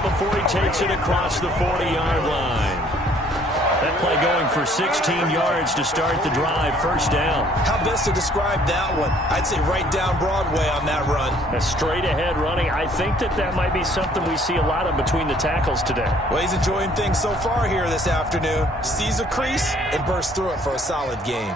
out before he takes it across the 40-yard line. That play going for 16 yards to start the drive. First down. How best to describe that one? I'd say right down Broadway on that run. A straight-ahead running. I think that might be something we see a lot of between the tackles today. Well, he's enjoying things so far here this afternoon. Sees a crease and bursts through it for a solid gain.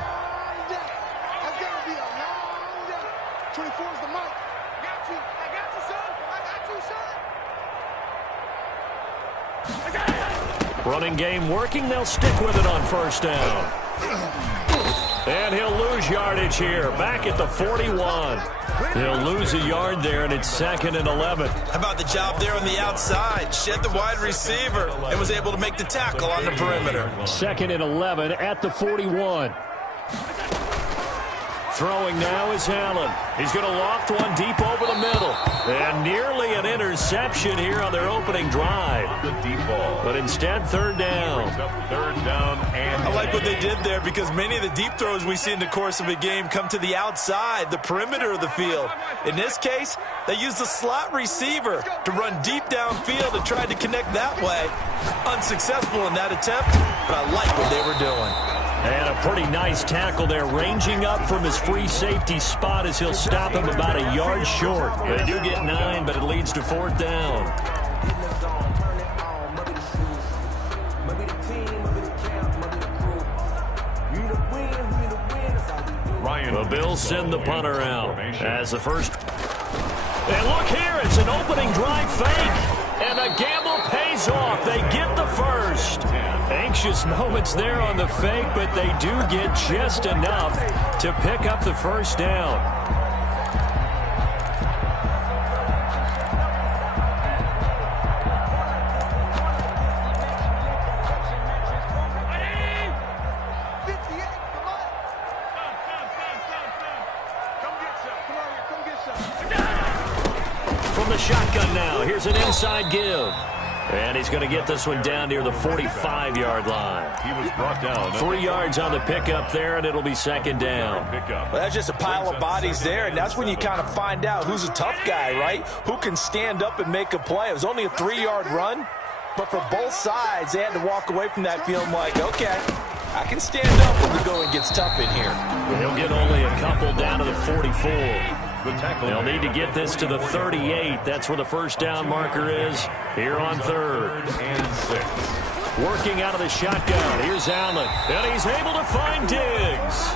Running game working. They'll stick with it on first down. And he'll lose yardage here. Back at the 41. He'll lose a yard there, and it's 2nd and 11. How about the job there on the outside? Shed the wide receiver and was able to make the tackle on the perimeter. 2nd and 11 at the 41. Throwing now is Allen. He's going to loft one deep over the middle. And nearly an interception here on their opening drive. The deep ball. But instead, third down. Third down and I like what they did there because many of the deep throws we see in the course of a game come to the outside, the perimeter of the field. In this case, they used the slot receiver to run deep downfield and tried to connect that way. Unsuccessful in that attempt, but I like what they were doing. And a pretty nice tackle there, ranging up from his free safety spot as he'll stop him about a yard short. They do get 9, but it leads to 4th down. The Bills send the punter out as the first. And look here, it's an opening drive fake. And the gamble pays off. They get the first. Anxious moments there on the fake, but they do get just enough to pick up the first down. From the shotgun now, here's an inside give. And he's going to get this one down near the 45-yard line. he was brought down. 3 yards on the pickup there, and it'll be 2nd down. Well, that's just a pile of bodies there, and that's when you kind of find out who's a tough guy, right? Who can stand up and make a play. It was only a 3-yard run, but for both sides, they had to walk away from that feeling like, okay, I can stand up when the going gets tough in here. He'll get only a couple down to the 44. They'll need to get this to the 38. That's where the first down marker is here on 3rd and 6. Working out of the shotgun. Here's Allen. And he's able to find Diggs.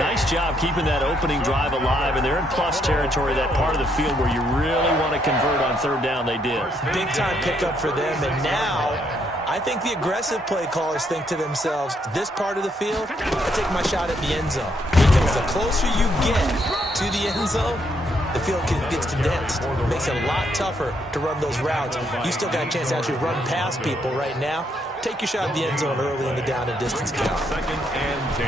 Nice job keeping that opening drive alive. And they're in plus territory, that part of the field where you really want to convert on 3rd down. They did. Big-time pickup for them. And now I think the aggressive play callers think to themselves, this part of the field, I take my shot at the end zone. Because the closer you get to the end zone, the field gets condensed. It makes it a lot tougher to run those routes. You still got a chance to actually run past people right now. Take your shot at the end zone early in the down and distance count. 2nd and 10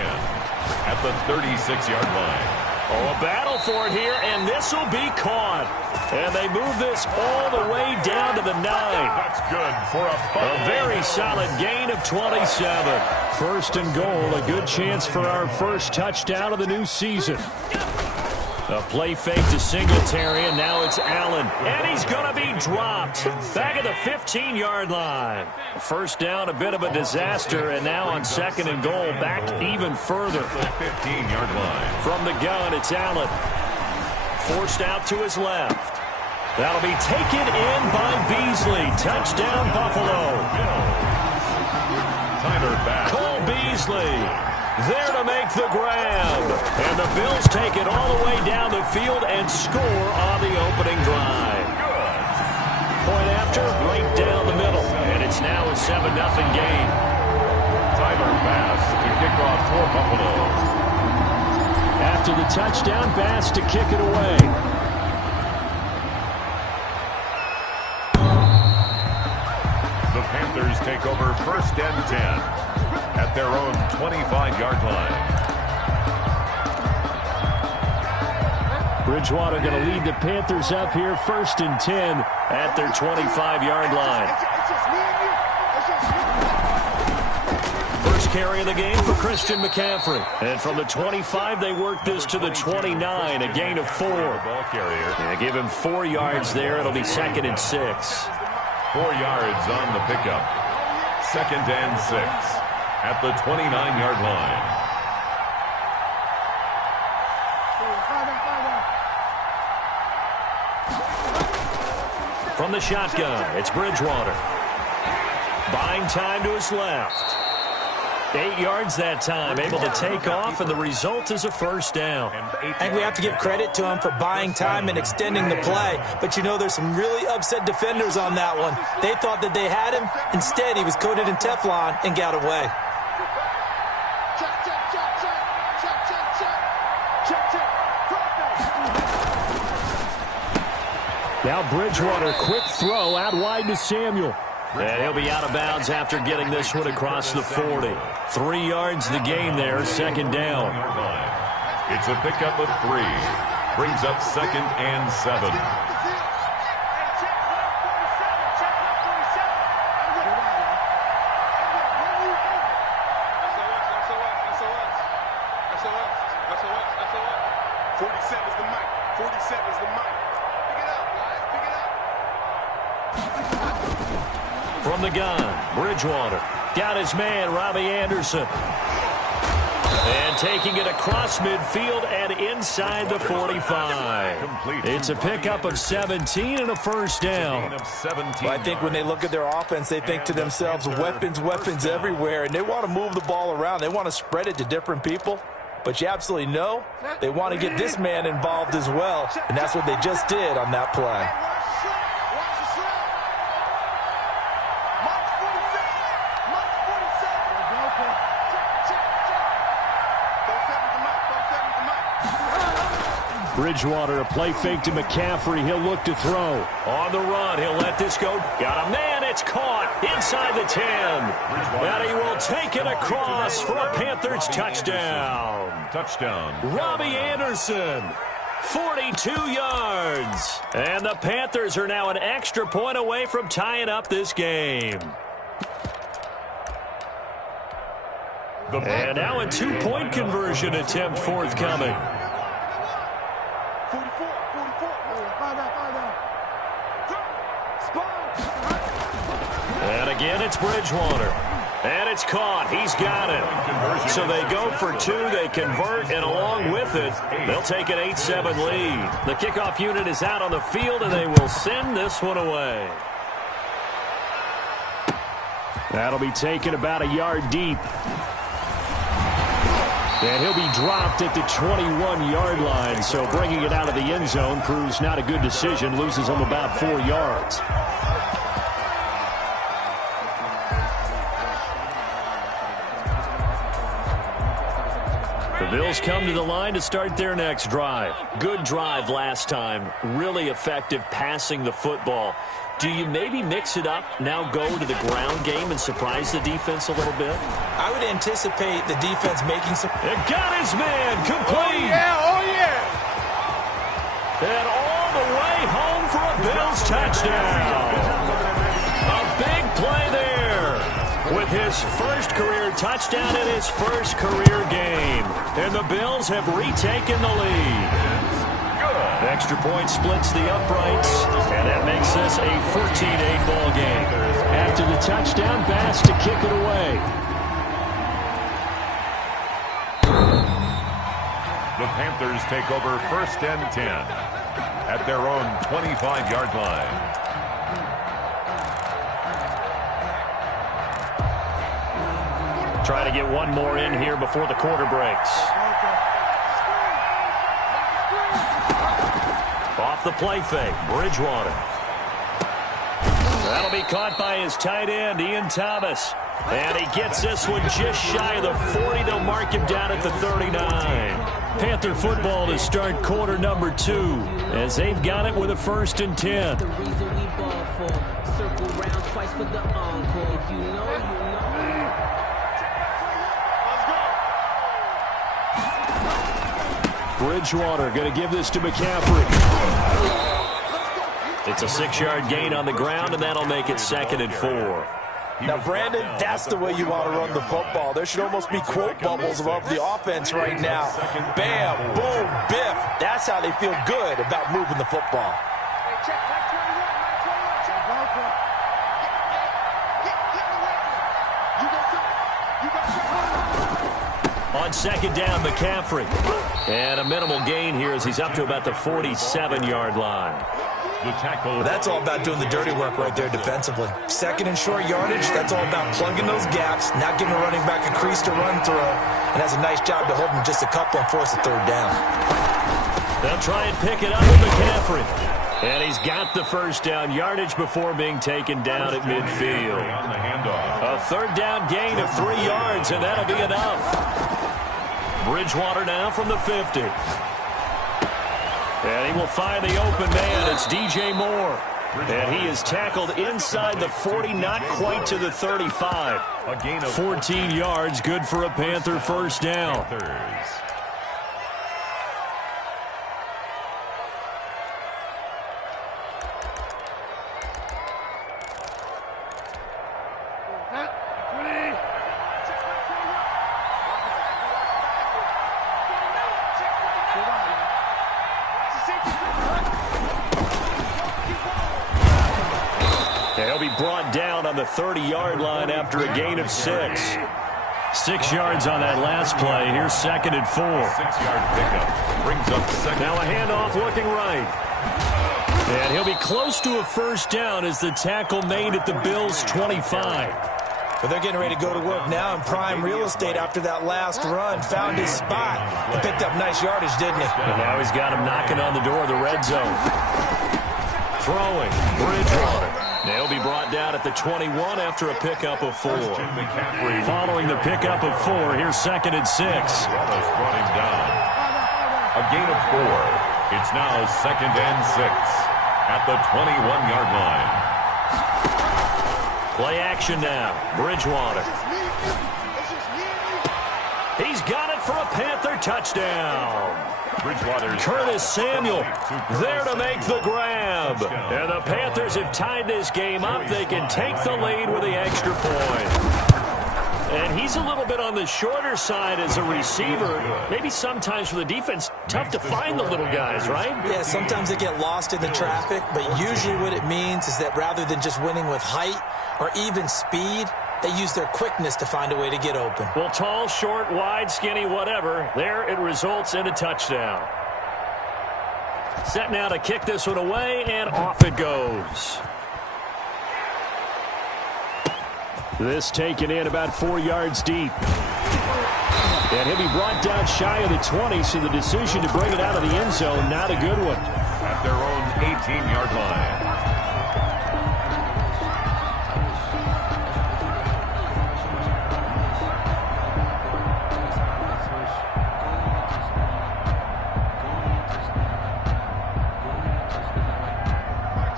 at the 36-yard line. Oh, a battle for it here, and this will be caught. And they move this all the way down to the 9. That's good for a very solid gain of 27. 1st and goal, a good chance for our first touchdown of the new season. A play fake to Singletary, and now it's Allen. And he's going to be dropped. Back at the 15-yard line. First down, a bit of a disaster, and now on 2nd and goal, back even further. 15-yard line. From the gun, it's Allen. Forced out to his left. That'll be taken in by Beasley. Touchdown, Buffalo. Tyler Bass. Cole Beasley there to make the grab. And the Bills take it all the way down the field and score on the opening drive. Point after, right down the middle. And it's now a 7-0 game. Tyler Bass to kick off for Buffalo. After the touchdown, Bass to kick it away. The Panthers take over 1st and 10 at their own 25-yard line. Bridgewater going to lead the Panthers up here 1st and 10 at their 25-yard line. First carry of the game for Christian McCaffrey. And from the 25, they work this to the 29, a gain of 4. Ball carrier. And give him 4 yards there. It'll be 2nd and 6. 4 yards on the pickup. 2nd and 6 at the 29-yard line. From the shotgun, it's Bridgewater. Buying time to his left. 8 yards that time, able to take off, and the result is a first down. I think we have to give credit to him for buying time and extending the play. But, you know, there's some really upset defenders on that one. They thought that they had him. Instead, he was coated in Teflon and got away. Now Bridgewater, quick throw out wide to Samuel. And he'll be out of bounds after getting this one across the 40. 3 yards the gain there, 2nd down. It's a pickup of 3. Brings up 2nd and 7. From the gun, Bridgewater. Got his man, Robbie Anderson. And taking it across midfield and inside the 45. It's a pickup of 17 and a first down. Well, I think when they look at their offense, they think to themselves, weapons, weapons everywhere, and they want to move the ball around. They want to spread it to different people. But you absolutely know they want to get this man involved as well, and that's what they just did on that play. Bridgewater, a play fake to McCaffrey. He'll look to throw. On the run, he'll let this go. Got a man, it's caught inside the 10. And he will take it across for a Panthers touchdown. Robbie Anderson, 42 yards. And the Panthers are now an extra point away from tying up this game. And now a 2-point conversion attempt forthcoming. And again, it's Bridgewater. And it's caught. He's got it. So they go for 2. They convert, and along with it, they'll take an 8-7 lead. The kickoff unit is out on the field, and they will send this one away. That'll be taken about a yard deep. And he'll be dropped at the 21-yard line. So bringing it out of the end zone proves not a good decision. Loses him about 4 yards. The Bills come to the line to start their next drive. Good drive last time. Really effective passing the football. Do you maybe mix it up, now go to the ground game and surprise the defense a little bit? I would anticipate the defense making some... It got his man complete. Oh, yeah. And all the way home for a Bills touchdown. A big play there with his first career touchdown in his first career game. And the Bills have retaken the lead. Extra point splits the uprights, and that makes this a 14-8 ball game. After the touchdown, Bass to kick it away. The Panthers take over 1st and 10 at their own 25-yard line. Trying to get one more in here before the quarter breaks. Off the play fake, Bridgewater. That'll be caught by his tight end, Ian Thomas. And he gets this one just shy of the 40. They'll mark him down at the 39. Panther football to start quarter number 2 as they've got it with a 1st and 10. The reason we ball for. Circle round twice for the encore. If you know, you know. Bridgewater going to give this to McCaffrey. It's a 6-yard gain on the ground, and that'll make it 2nd and 4. Now, Brandon, that's the way you want to run the football. There should almost be quote bubbles above the offense right now. Bam, boom, biff. That's how they feel good about moving the football. On second down, McCaffrey. And a minimal gain here as he's up to about the 47-yard line. That's all about doing the dirty work right there defensively. Second and short yardage, that's all about plugging those gaps, not giving a running back a crease to run through, and that's a nice job to hold him just a couple and force a third down. They'll try and pick it up with McCaffrey. And he's got the first down yardage before being taken down at midfield. A third down gain of 3 yards, and that'll be enough. Bridgewater now from the 50. And he will find the open man. It's DJ Moore. And he is tackled inside the 40, not quite to the 35. 14 yards, good for a Panther first down. Brought down on the 30-yard line after a gain of 6. 6 yards on that last play. Here's second and 4. 6-yard pickup brings up second. Now a handoff looking right. And he'll be close to a first down as the tackle made at the Bills' 25. But they're getting ready to go to work now in prime real estate after that last run. Found his spot. He picked up nice yardage, didn't he? And now he's got him knocking on the door of the red zone. Throwing. Bridgewater. They'll be brought down at the 21 after a pickup of 4. Following the pickup of 4, here's second and 6. Brought him down. A gain of 4. It's now second and 6 at the 21-yard line. Play action now. Bridgewater. He's got it for a Panther touchdown. Curtis Samuel there to make the grab. And the Panthers have tied this game up. They can take the lead with the extra point. And he's a little bit on the shorter side as a receiver. Maybe sometimes for the defense, tough to find the little guys, right? Yeah, sometimes they get lost in the traffic, but usually what it means is that rather than just winning with height or even speed, they use their quickness to find a way to get open. Well, tall, short, wide, skinny, whatever, there it results in a touchdown. Set now to kick this one away, and off it goes. This taken in about 4 yards deep. And he'll be brought down shy of the 20, so the decision to bring it out of the end zone, not a good one. At their own 18-yard line.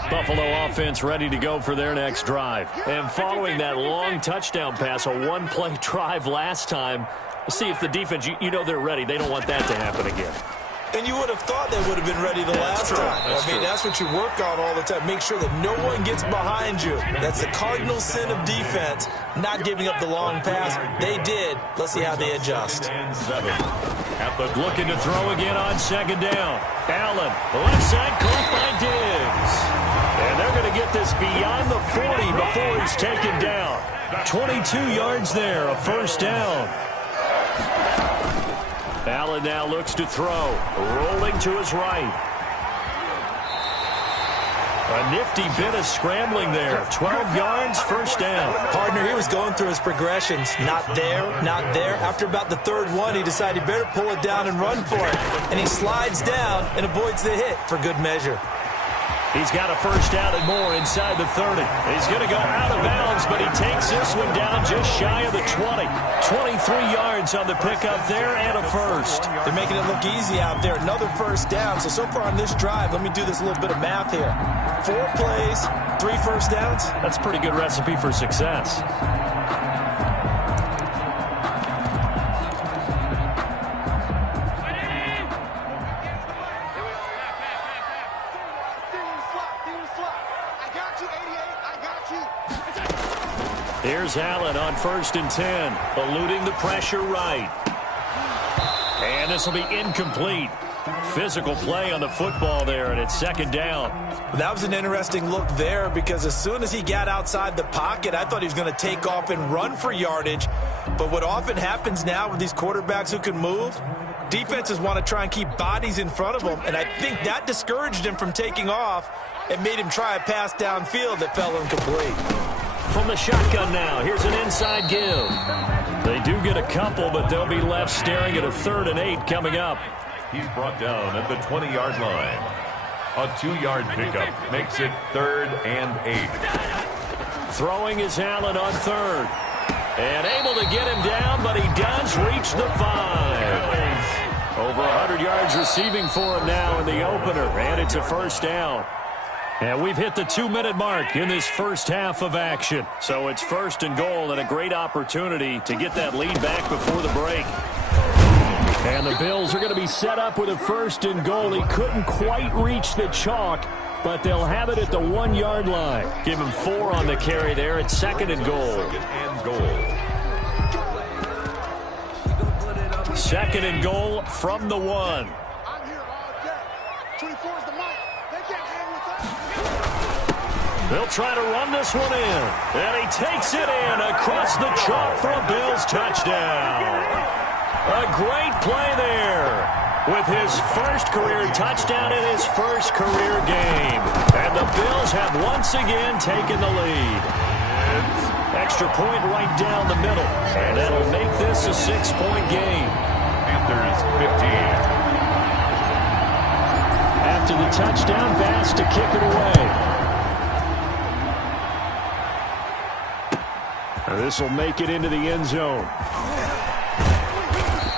Buffalo offense ready to go for their next drive. And following that long touchdown pass, a one-play drive last time, we'll see if the defense, you know they're ready. They don't want that to happen again. And you would have thought they would have been ready the last time. That's what you work on all the time. Make sure that no one gets behind you. That's the cardinal sin of defense, not giving up the long pass. They did. Let's see how they adjust. Looking to throw again on second down. Allen, left side, caught by Diggs. And they're going to get this beyond the 40 before he's taken down. 22 yards there, a first down. Allen now looks to throw. Rolling to his right. A nifty bit of scrambling there. 12 yards, first down. Partner, he was going through his progressions. Not there, not there. After about the third one, he decided he better pull it down and run for it. And he slides down and avoids the hit for good measure. He's got a first down and more inside the 30. He's going to go out of bounds, but he takes this one down just shy of the 20. 23 yards on the pickup there and a first. They're making it look easy out there. Another first down. So far on this drive, let me do this little bit of math here. 4 plays, 3 first downs. That's a pretty good recipe for success. Here's Allen on 1st and 10, eluding the pressure right. And this will be incomplete. Physical play on the football there, and it's second down. That was an interesting look there because as soon as he got outside the pocket, I thought he was going to take off and run for yardage. But what often happens now with these quarterbacks who can move, defenses want to try and keep bodies in front of them, and I think that discouraged him from taking off and made him try a pass downfield that fell incomplete. From the shotgun now, here's an inside give. They do get a couple, but they'll be left staring at a 3rd and 8 coming up. He's brought down at the 20-yard line. A 2-yard pickup makes it 3rd and 8. Throwing is Allen on 3rd. And able to get him down, but he does reach the 5. Over 100 yards receiving for him now in the opener, and it's a first down. And we've hit the 2-minute mark in this first half of action. So it's 1st and goal and a great opportunity to get that lead back before the break. And the Bills are going to be set up with a 1st and goal. He couldn't quite reach the chalk, but they'll have it at the 1-yard line. Give him 4 on the carry there at 2nd and goal. 2nd and goal from the 1. They'll try to run this one in. And he takes it in across the chalk for a Bills touchdown. A great play there with his first career touchdown in his first career game. And the Bills have once again taken the lead. Extra point right down the middle. And that'll make this a 6-point game. Panthers 15. After the touchdown, Bass to kick it away. This will make it into the end zone.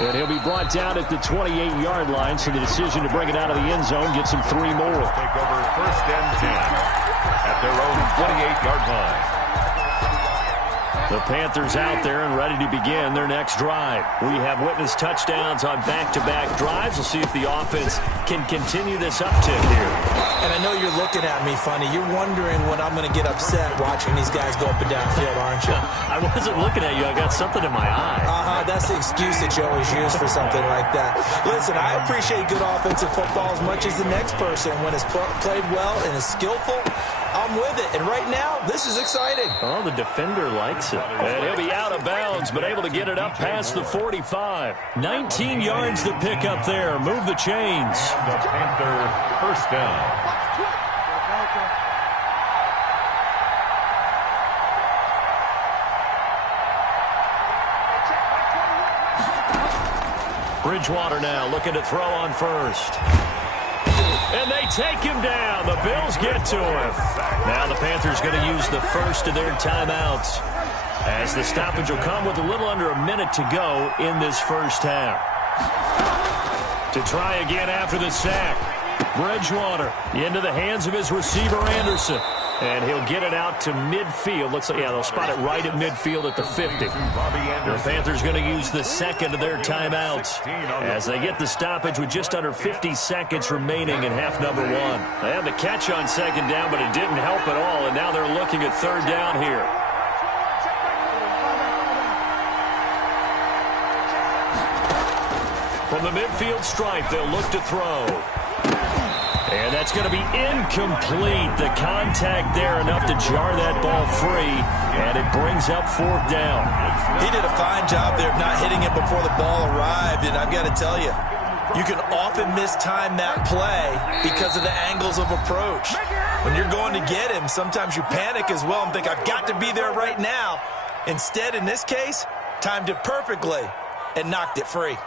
And he'll be brought down at the 28-yard line, so the decision to bring it out of the end zone gets him 3 more. Take over 1st and 10 at their own 28-yard line. The Panthers out there and ready to begin their next drive. We have witnessed touchdowns on back-to-back drives. We'll see if the offense can continue this uptick here. And I know you're looking at me funny. You're wondering when I'm going to get upset watching these guys go up and down field, aren't you? I wasn't looking at you. I got something in my eye. That's the excuse that you always use for something like that. Listen, I appreciate good offensive football as much as the next person. When it's played well and is skillful, I'm with it. And right now, this is exciting. Oh, the defender likes it. And he'll be out of bounds, but able to get it up past the 45. 19 yards to pick up there. Move the chains. The Panther first down. Bridgewater now looking to throw on first. And they take him down. The Bills get to him. Now the Panthers going to use the first of their timeouts, as the stoppage will come with a little under a minute to go in this first half. To try again after the sack. Bridgewater into the hands of his receiver, Anderson. And he'll get it out to midfield. Looks like, yeah, they'll spot it right at midfield at the 50. The Panthers going to use the second of their timeouts as they get the stoppage with just under 50 seconds remaining in half number 1. They had the catch on second down, but it didn't help at all, and now they're looking at third down here. From the midfield stripe, they'll look to throw. And that's going to be incomplete. The contact there enough to jar that ball free, and it brings up 4th down. He did a fine job there of not hitting it before the ball arrived, and I've got to tell you, you can often mistime that play because of the angles of approach. When you're going to get him, sometimes you panic as well and think, I've got to be there right now. Instead, in this case, timed it perfectly and knocked it free.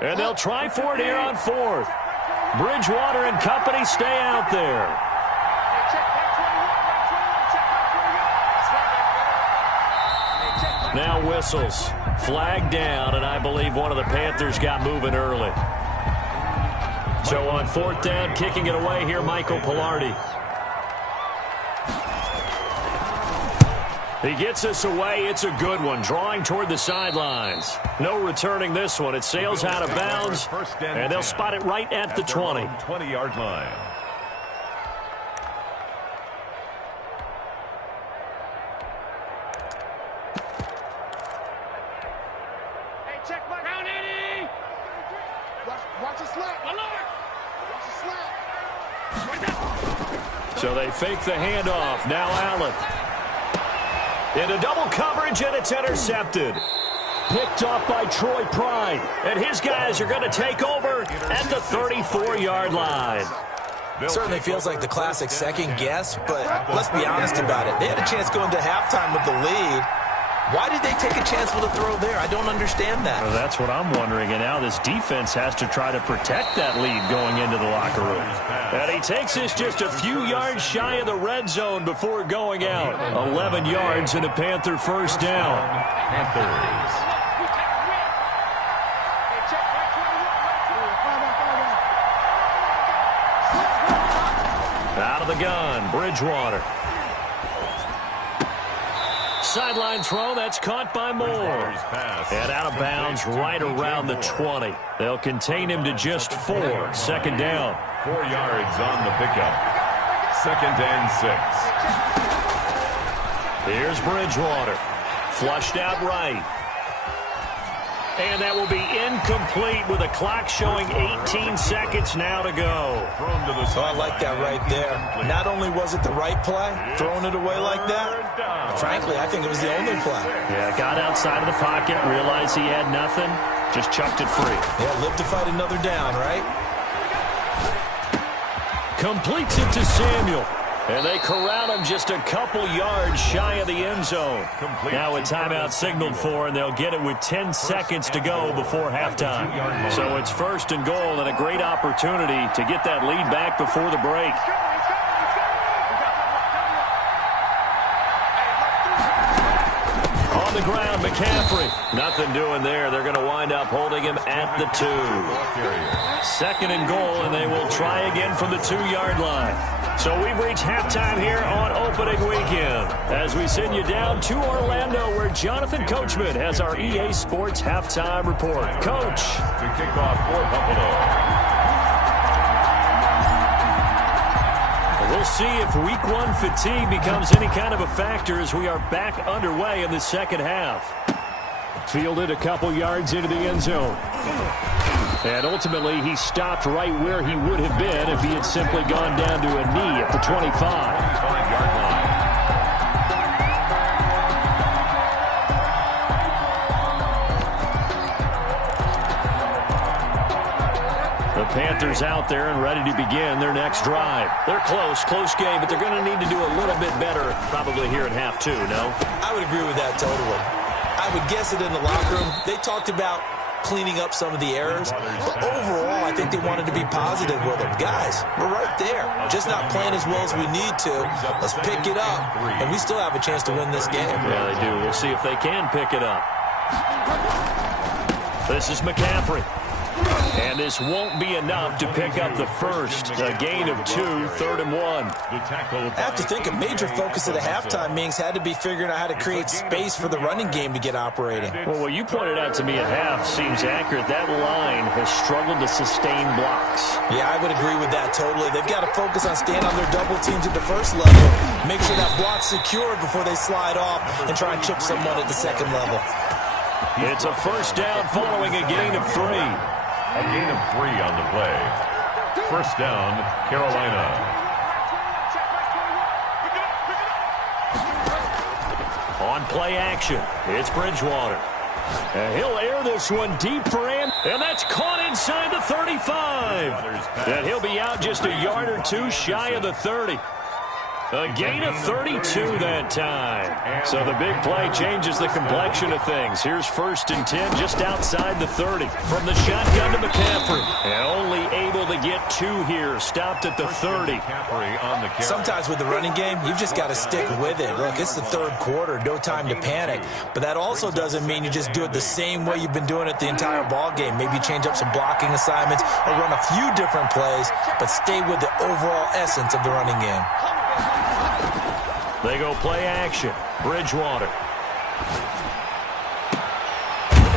And they'll try for it here on 4th. Bridgewater and company stay out there. Now whistles. Flag down, and I believe one of the Panthers got moving early. So on 4th down, kicking it away here, Michael Pilardi. He gets us away. It's a good one. Drawing toward the sidelines. No returning this one. It sails out of bounds, and they'll spot it right at the 20. 20-yard line. Hey, check my round 80. Watch the slap. Watch the slap. So they fake the handoff. Now Allen. Into double coverage, and it's intercepted. Picked off by Troy Pride. And his guys are going to take over at the 34-yard line. Certainly feels like the classic second guess, but let's be honest about it. They had a chance going to halftime with the lead. Why did they take a chance with a throw there? I don't understand that. Well, that's what I'm wondering. And now this defense has to try to protect that lead going into the locker room. And he takes this just a few yards shy of the red zone before going out. 11 yards and a Panther first down. Panthers. Out of the gun, Bridgewater. Sideline throw, that's caught by Moore. And out of bounds right around the 20. They'll contain him to just 4. Second down. 4 yards on the pickup. 2nd and 6. Here's Bridgewater. Flushed out right. And that will be incomplete with a clock showing 18 seconds now to go. Oh, I like that right there. Not only was it the right play, throwing it away like that, frankly, I think it was the only play. Yeah, got outside of the pocket, realized he had nothing, just chucked it free. Yeah, live to fight another down, right? Completes it to Samuel. And they corral him just a couple yards shy of the end zone. Now a timeout signaled for, and they'll get it with 10 seconds to go before halftime. So it's 1st and goal, and a great opportunity to get that lead back before the break. On the ground, McCaffrey. Nothing doing there. They're going to wind up holding him at the 2. 2nd and goal, and they will try again from the 2-yard line. So we've reached halftime here on opening weekend as we send you down to Orlando where Jonathan Coachman has our EA Sports halftime report. Coach. To kick off for Buffalo. We'll see if week 1 fatigue becomes any kind of a factor as we are back underway in the second half. Fielded a couple yards into the end zone. And ultimately, he stopped right where he would have been if he had simply gone down to a knee at the 25. 25-yard line. The Panthers out there and ready to begin their next drive. They're close game, but they're going to need to do a little bit better probably here at half 2, no? I would agree with that totally. I would guess it in the locker room. They talked about cleaning up some of the errors, but overall, I think they wanted to be positive with them. Guys, we're right there. Just not playing as well as we need to. Let's pick it up, and we still have a chance to win this game. Yeah, they do. We'll see if they can pick it up. This is McCaffrey. And this won't be enough to pick up the first. A gain of 2, 3rd and 1. I have to think a major focus of the halftime meetings had to be figuring out how to create space for the running game to get operating. Well, what you pointed out to me at half seems accurate. That line has struggled to sustain blocks. Yeah, I would agree with that totally. They've got to focus on staying on their double teams at the first level. Make sure that block's secured before they slide off and try and chip someone at the second level. It's a first down following a gain of 3. A gain of 3 on the play. First down, Carolina. On play action, it's Bridgewater. And he'll air this one deep for him, and that's caught inside the 35. And he'll be out just a yard or 2 shy of the 30. A gain of 32 that time. So the big play changes the complexion of things. Here's 1st and 10 just outside the 30. From the shotgun to McCaffrey. And only able to get 2 here. Stopped at the 30. Sometimes with the running game, you've just got to stick with it. Look, it's the 3rd quarter. No time to panic. But that also doesn't mean you just do it the same way you've been doing it the entire ball game. Maybe change up some blocking assignments or run a few different plays, but stay with the overall essence of the running game. They go play action. Bridgewater.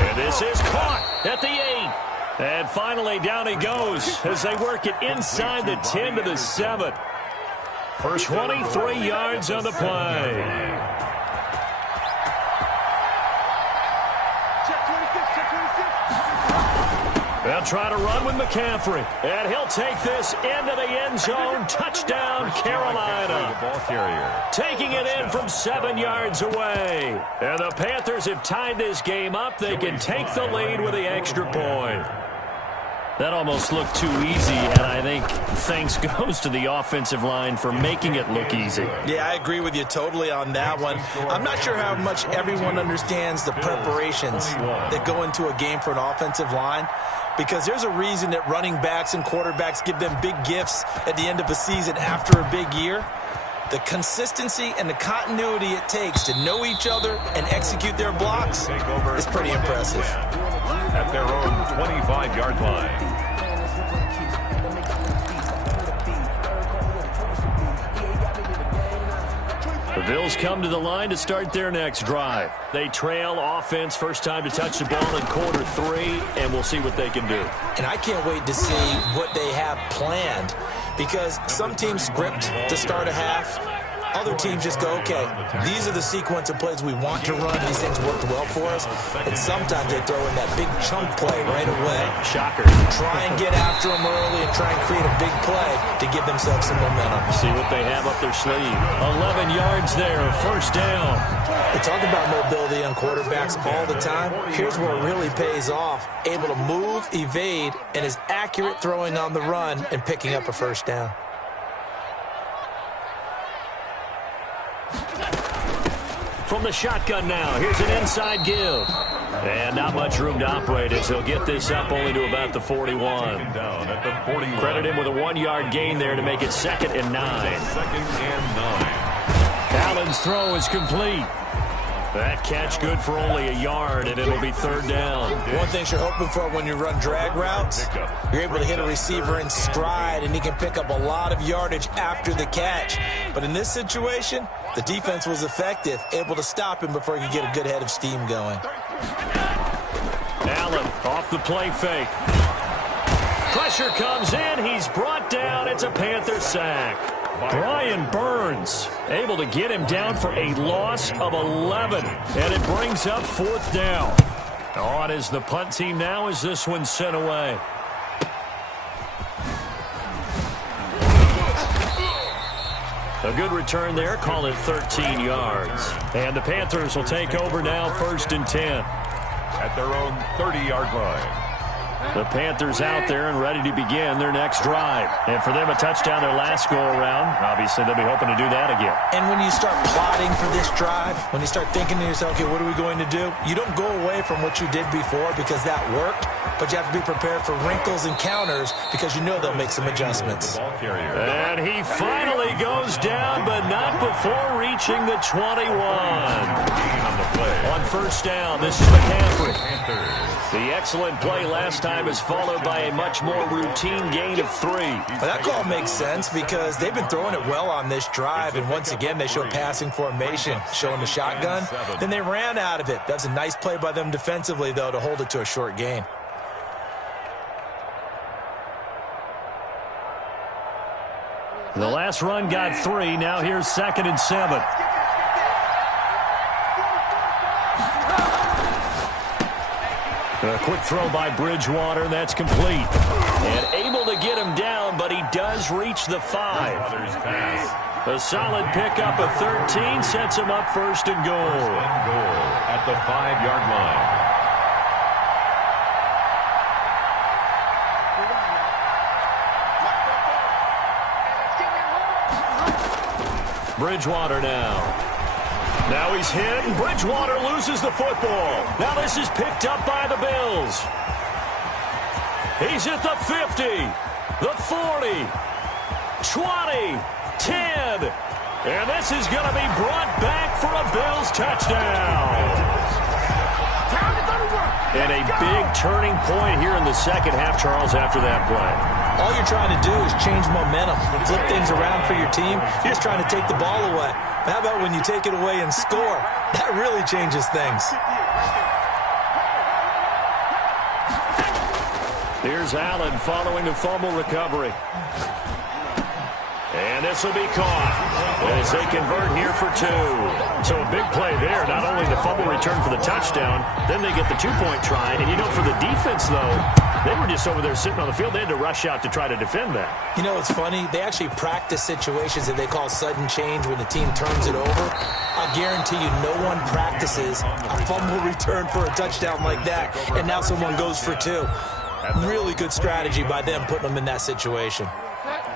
And this is caught at the 8. And finally, down he goes as they work it inside the 10 to the 7. For 23 yards on the play. They'll try to run with McCaffrey. And he'll take this into the end zone. Touchdown, Carolina. Taking it in from 7 yards away. And the Panthers have tied this game up. They can take the lead with the extra point. That almost looked too easy, and I think thanks goes to the offensive line for making it look easy. Yeah, I agree with you totally on that one. I'm not sure how much everyone understands the preparations that go into a game for an offensive line, because there's a reason that running backs and quarterbacks give them big gifts at the end of a season after a big year. The consistency and the continuity it takes to know each other and execute their blocks is pretty impressive. At their own 25-yard line. The Bills come to the line to start their next drive. They trail offense, first time to touch the ball in quarter 3, and we'll see what they can do. And I can't wait to see what they have planned, because some teams script to start a half. Other teams just go, okay, these are the sequence of plays we want to run. These things worked well for us. And sometimes they throw in that big chunk play right away. Shocker. Try and get after them early and try and create a big play to give themselves some momentum. See what they have up their sleeve. 11 yards there, first down. They talk about mobility on quarterbacks all the time. Here's where it really pays off. Able to move, evade, and is accurate throwing on the run and picking up a first down. From the shotgun now, here's an inside give. And not much room to operate as he'll get this up only to about the 41. Credit him with a 1-yard gain there to make it 2nd and 9. 2nd and 9. Allen's throw is complete. That catch good for only a yard, and it'll be 3rd down. One thing you're hoping for when you run drag routes, you're able to hit a receiver in stride, and he can pick up a lot of yardage after the catch. But in this situation, the defense was effective, able to stop him before he could get a good head of steam going. Allen off the play fake. Pressure comes in. He's brought down. It's a Panther sack. Brian Burns able to get him down for a loss of 11. And it brings up 4th down. On is the punt team now as this one's sent away. A good return there. Call it 13 yards. And the Panthers will take over now, 1st and 10. At their own 30-yard line. The Panthers out there and ready to begin their next drive. And for them, a touchdown their last go-around. Obviously, they'll be hoping to do that again. And when you start plotting for this drive, when you start thinking to yourself, okay, what are we going to do? You don't go away from what you did before because that worked, but you have to be prepared for wrinkles and counters because you know they'll make some adjustments. And he finally goes down, but not before reaching the 21. On 1st down, this is McCaffrey. The excellent play last time is followed by a much more routine gain of 3. Well, that call makes sense because they've been throwing it well on this drive, and once again they show passing formation, showing the shotgun. Then they ran out of it. That's a nice play by them defensively, though, to hold it to a short gain. The last run got 3. Now here's 2nd and 7. A quick throw by Bridgewater. That's complete. And able to get him down, but he does reach the 5. A solid pickup of 13 sets him up 1st and goal. At the 5-yard line. Bridgewater now. Now he's hit, and Bridgewater loses the football. Now this is picked up by the Bills. He's at the 50, the 40, 20, 10. And this is going to be brought back for a Bills touchdown. And a big turning point here in the second half, Charles, after that play. All you're trying to do is change momentum, flip things around for your team. You're just trying to take the ball away. How about when you take it away and score? That really changes things. Here's Allen following the fumble recovery. And this will be caught as they convert here for 2. So a big play there. Not only the fumble return for the touchdown, then they get the 2-point try. And, you know, for the defense, though, they were just over there sitting on the field. They had to rush out to try to defend that. You know, it's funny. They actually practice situations that they call sudden change when the team turns it over. I guarantee you no one practices a fumble return for a touchdown like that, and now someone goes for 2. Really good strategy by them putting them in that situation.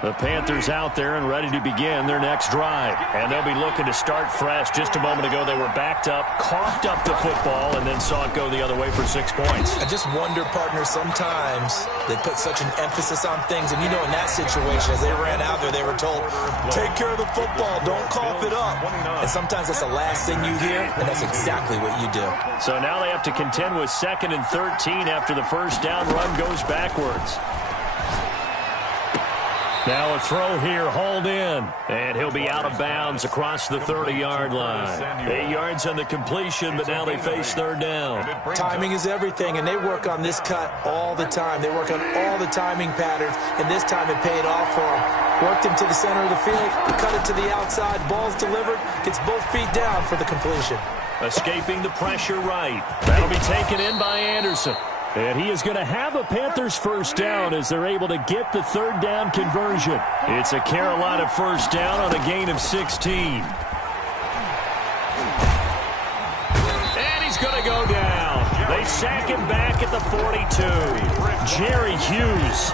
The Panthers out there and ready to begin their next drive. And they'll be looking to start fresh. Just a moment ago, they were backed up, coughed up the football, and then saw it go the other way for 6 points. I just wonder, partner, sometimes they put such an emphasis on things. And, you know, in that situation, as they ran out there, they were told, take care of the football, don't cough it up. And sometimes that's the last thing you hear, and that's exactly what you do. So now they have to contend with 2nd and 13 after the first down run goes backwards. Now a throw here, hauled in, and he'll be out of bounds across the 30-yard line. 8 yards on the completion, but now they face 3rd down. Timing is everything, and they work on this cut all the time. They work on all the timing patterns, and this time it paid off for them. Worked him to the center of the field, cut it to the outside, ball's delivered, gets both feet down for the completion. Escaping the pressure right. That'll be taken in by Anderson. And he is going to have a Panthers first down as they're able to get the 3rd down conversion. It's a Carolina first down on a gain of 16. And he's going to go down. They sack him back at the 42. Jerry Hughes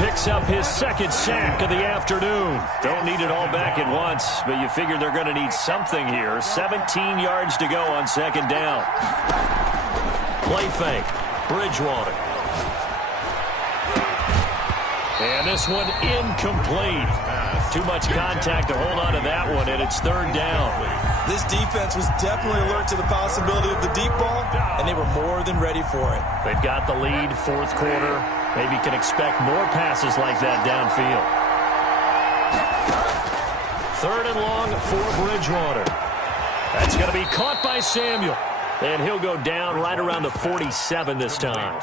picks up his 2nd sack of the afternoon. Don't need it all back at once, but you figure they're going to need something here. 17 yards to go on 2nd down. Play fake. Bridgewater. And this one incomplete. Too much contact to hold on to that one, and it's 3rd down. This defense was definitely alert to the possibility of the deep ball, and they were more than ready for it. They've got the lead, 4th quarter. Maybe can expect more passes like that downfield. 3rd and long for Bridgewater. That's going to be caught by Samuel. And he'll go down right around the 47 this time.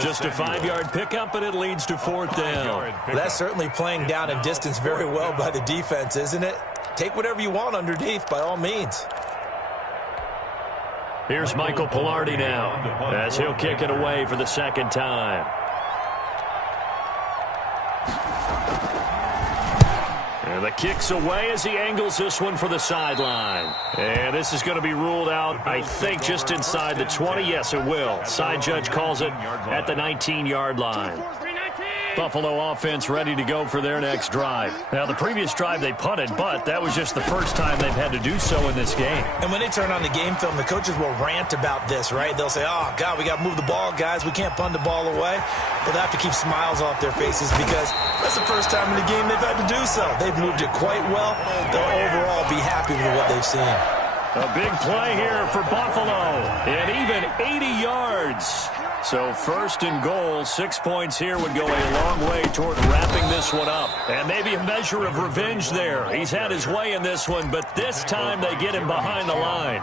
Just a 5-yard pickup, and it leads to 4th down. Well, that's certainly playing down and distance very well by the defense, isn't it? Take whatever you want underneath, by all means. Here's Michael Pilardi now, as he'll kick it away for the 2nd time. And the kick's away as he angles this one for the sideline. And this is going to be ruled out, I think, just inside the 20. Yes, it will. Side judge calls it at the 19-yard line. Buffalo offense ready to go for their next drive. Now, the previous drive they punted, but that was just the first time they've had to do so in this game. And when they turn on the game film, the coaches will rant about this, right? They'll say, oh, God, we got to move the ball, guys. We can't punt the ball away. But they have to keep smiles off their faces because that's the first time in the game they've had to do so. They've moved it quite well. They'll overall be happy with what they've seen. A big play here for Buffalo, and even 80 yards. So 1st and goal, 6 points here would go a long way toward wrapping this one up. And maybe a measure of revenge there. He's had his way in this one, but this time they get him behind the line.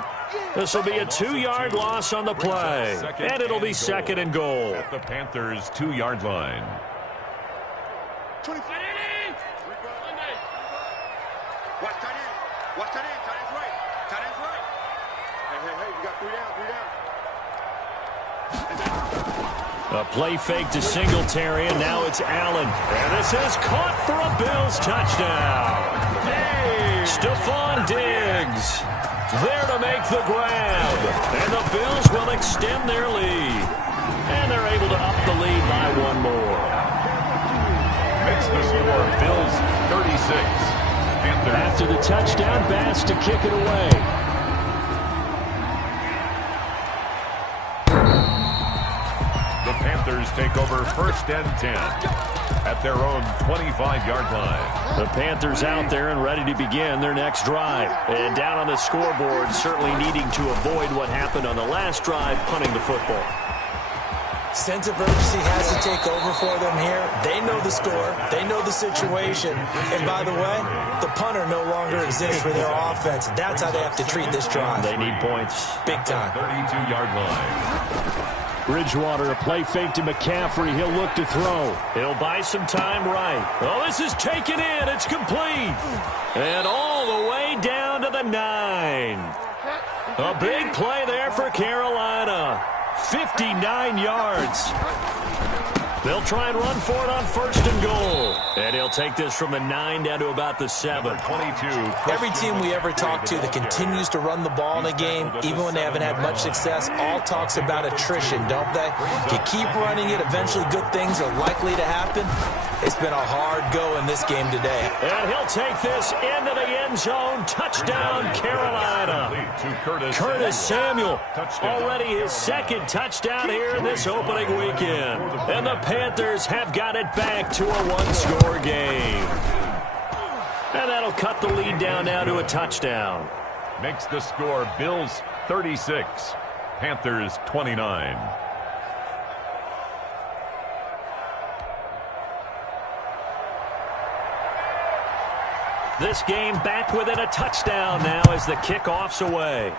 This will be a 2-yard loss on the play, and it'll be 2nd and goal. At the Panthers' 2-yard line. 25. Watch tight end. Watch tight end. Tight end's right. Tight end's right. Hey, you got 3 down, 3 down. A play fake to Singletary, and now it's Allen. And this is caught for a Bills touchdown. Hey! Stephon Diggs there to make the grab. And the Bills will extend their lead. And they're able to up the lead by 1 more. Makes the score Bills 36. Panthers. After the touchdown, Bass to kick it away. The Panthers take over 1st and 10 at their own 25-yard line. The Panthers out there and ready to begin their next drive. And down on the scoreboard, certainly needing to avoid what happened on the last drive, punting the football. Sense of urgency has to take over for them here. They know the score. They know the situation. And by the way, the punter no longer exists for their offense. That's how they have to treat this drive. They need points. Big time. 32-yard line. Bridgewater, a play fake to McCaffrey. He'll look to throw. He'll buy some time right. Oh, this is taken in. It's complete. And all the way down to the 9. A big play there for Carolina. 59 yards. They'll try and run for it on 1st and goal. And he'll take this from the 9 down to about the 7. 22. Every team we ever talk to that continues to run the ball in a game, even when they haven't had much success, all talks about attrition, don't they? If you keep running it, eventually good things are likely to happen. It's been a hard go in this game today. And he'll take this into the end zone. Touchdown, Carolina. Curtis Samuel, already his 2nd touchdown here in this opening weekend. And the Panthers have got it back to a 1-score game. And that'll cut the lead down now to a touchdown. Makes the score Bills 36, Panthers 29. This game back within a touchdown now as the kickoff's away.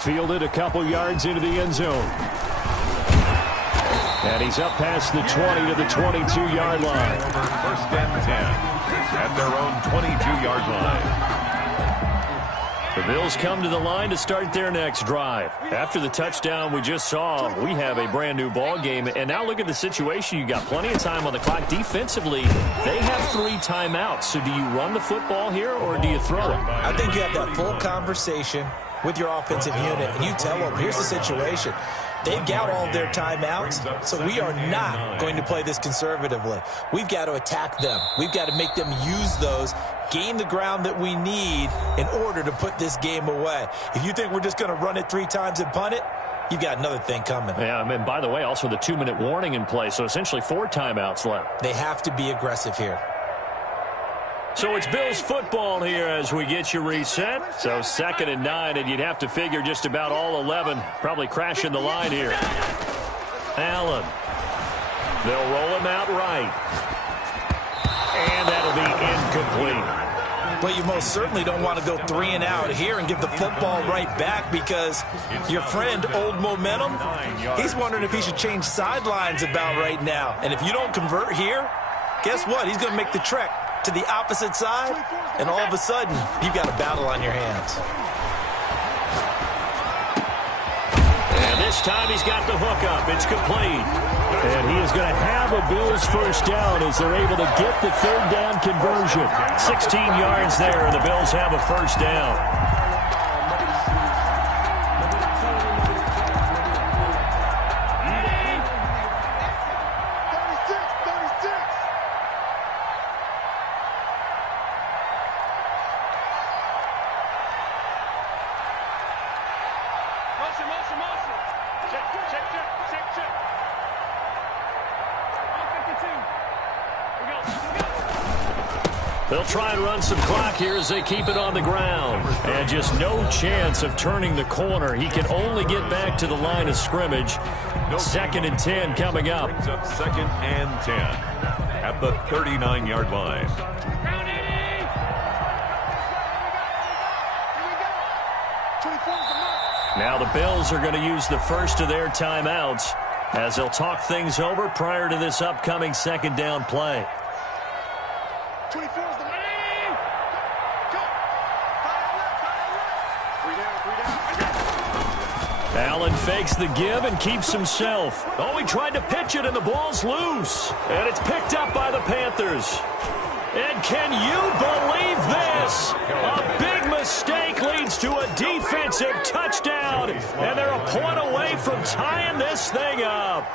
Fielded a couple yards into the end zone. And he's up past the 20 to the 22-yard line. 1st and 10 at their own 22-yard line. The Bills come to the line to start their next drive. After the touchdown we just saw, we have a brand new ball game. And now look at the situation. You got plenty of time on the clock. Defensively, they have 3 timeouts. So do you run the football here or do you throw it? I think you have that full conversation with your offensive unit, and you tell them, here's the situation. They've got all their timeouts, so we are not going to play this conservatively. We've got to attack them. We've got to make them use those, gain the ground that we need in order to put this game away. If you think we're just going to run it 3 times and punt it, you've got another thing coming. Yeah, and by the way, also the 2-minute warning in play, so essentially 4 timeouts left. They have to be aggressive here. So it's Bills football here as we get you reset. So 2nd and 9, and you'd have to figure just about all 11 probably crashing the line here. Allen. They'll roll him out right. And that'll be incomplete. But you most certainly don't want to go 3 and out here and give the football right back because your friend, Old Momentum, he's wondering if he should change sidelines about right now. And if you don't convert here, guess what? He's going to make the trek to the opposite side, and all of a sudden, you've got a battle on your hands. And this time he's got the hook up. It's complete. And he is going to have a Bills 1st down as they're able to get the 3rd down conversion. 16 yards there, and the Bills have a 1st down. They'll try and run some clock here as they keep it on the ground. And just no chance of turning the corner. He can only get back to the line of scrimmage. 2nd and 10 coming up. 2nd and 10 at the 39-yard line. Now the Bills are going to use the first of their timeouts as they'll talk things over prior to this upcoming 2nd down play. 24 is the lead. Go. Allen fakes the give and keeps himself. Oh, he tried to pitch it, and the ball's loose. And it's picked up by the Panthers. And can you believe this? A big mistake leads to a defensive touchdown. And they're a point away from tying this thing up.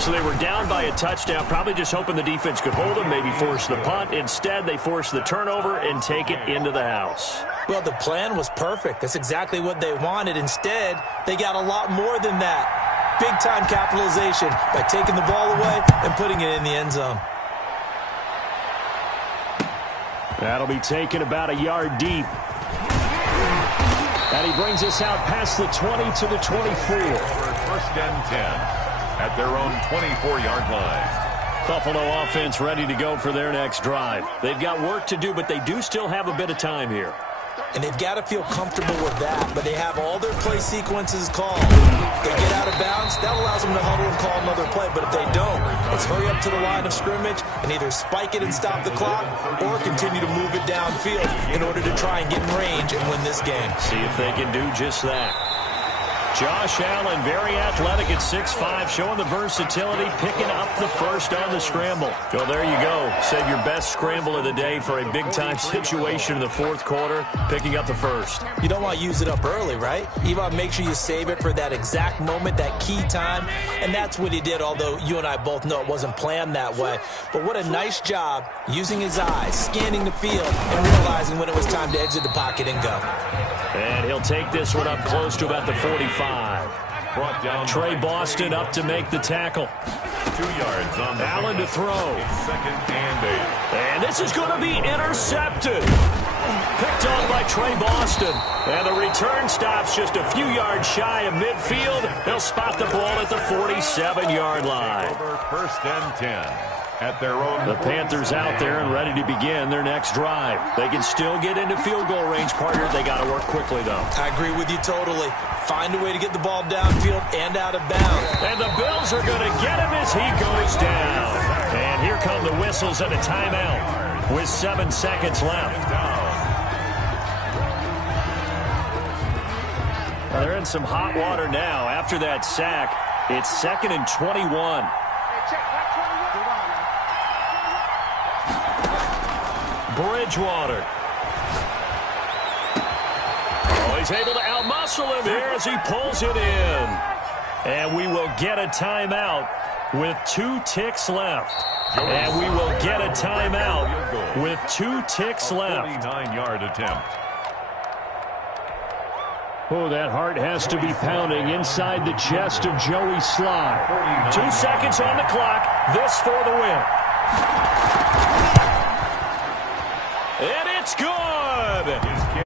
So they were down by a touchdown, probably just hoping the defense could hold them, maybe force the punt. Instead, they force the turnover and take it into the house. Well, the plan was perfect. That's exactly what they wanted. Instead, they got a lot more than that. Big-time capitalization by taking the ball away and putting it in the end zone. That'll be taken about a yard deep. And he brings us out past the 20 to the 24. First and 10 at their own 24-yard line. Buffalo offense ready to go for their next drive. They've got work to do, but they do still have a bit of time here. And they've got to feel comfortable with that, but they have all their play sequences called. If they get out of bounds, that allows them to huddle and call another play. But if they don't, it's hurry up to the line of scrimmage and either spike it and stop the clock or continue to move it downfield in order to try and get in range and win this game. See if they can do just that. Josh Allen, very athletic at 6'5", showing the versatility, picking up the first on the scramble. Well, there you go. Save your best scramble of the day for a big-time situation in the fourth quarter, picking up the first. You don't want to use it up early, right? You want to make sure you save it for that exact moment, that key time, and that's what he did, although you and I both know it wasn't planned that way. But what a nice job using his eyes, scanning the field, and realizing when it was time to exit the pocket and go. And he'll take this one up close to about the 45. Brought down Trey Boston up to make the tackle. 2 yards on the Allen to throw. Second and 8. And this is going to be intercepted. Picked on by Trey Boston. And the return stops just a few yards shy of midfield. They'll spot the ball at the 47-yard line. First and 10 at their own. The Panthers out there and ready to begin their next drive. They can still get into field goal range, partner. They got to work quickly, though. I agree with you totally. Find a way to get the ball downfield and out of bounds. And the Bills are going to get him as he goes down. And here come the whistles and a timeout with 7 seconds left. Well, they're in some hot water now. After that sack, it's 2nd and 21. Bridgewater. Oh, he's able to outmuscle him here as he pulls it in. And we will get a timeout with 2 ticks left. And we will get a timeout with 2 ticks left. 49-yard attempt. Oh, that heart has to be pounding inside the chest of Joey Sly. 2 seconds on the clock. This for the win. And it's good.